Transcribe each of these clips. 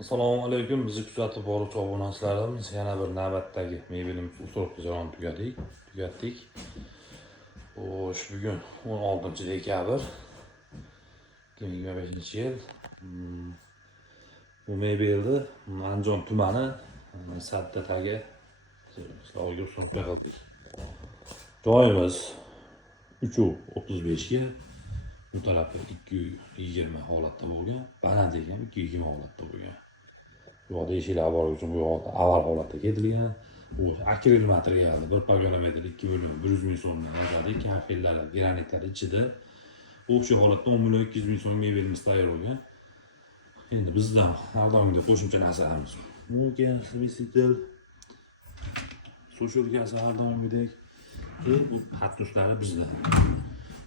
Assalomu alaykum. Bizni kuzatib boruvchi obunachilarimiz yana bir navbatdagi mebelimiz ustolovka jarayonini tugatdik. Xo'sh, bugun 16-dekabr 2025-yil. Bu mebelni Andijon tumani Saddatagi sizlarga ustolovka qildik. Joyimiz 3:35 ga, bu tarafi 2:20 holatda bo'lgan, balandligi ham 2:20 holatda bo'lgan. Bu yoqda eshiklar bor uchun bu yoqda avval holatda ketilgan. Bu akril materialda bir pogonometr 2 bo'lim 100 ming so'mdan yozadi. Kafellar, granitlar ichida. O'sha holatda 10 million 200 ming so'm mebelimiz tayyor bo'lgan. Endi bizdan ardonga qo'shimcha narsalarimiz. Mo'lka, visitel, so'shilgasi ardongidek. Bu xattushlari bizdan.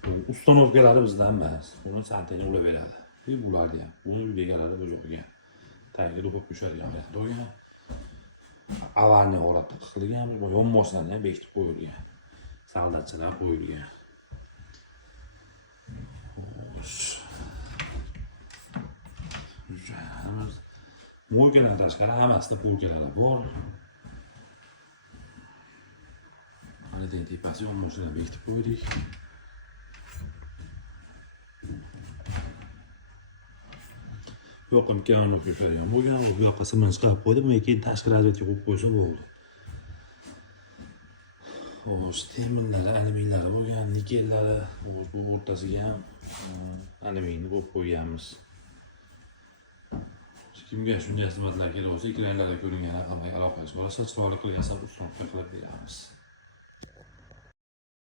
Bu ustanovkalari bizdan emas. Buni santeni ulab beradi. Bularni ham. Buni begalari bo'joqgan. Tagiga do'pib tushadigan bo'lgan. Avarni holatda qilgan, bu yonboshlarni ham bekitib qo'yilgan. Soldatchalar qo'yilgan. Mo'lkadan tashqari hammasida polkalari bor. Mana tepasi yonboshlarni bekitib qo'ydik. Bu yoqqa mikrofonlar qo'yishadigan bo'lgan, bu yoqqa simni chiqarib qo'ydim, keyin tashqi razvedka qo'yib qo'ysa bo'ldi. Xo'sh, temirlari, alyuminlari bo'lgan, nikellari, bu o'rtasiga ham alyuminni qo'yib qo'yganmiz. Kimga shunday xizmatlar kerak bo'lsa, ekranlarda ko'ringan raqamga aloqa qilib, chiroyli qilgan ustolovka qilib beramiz.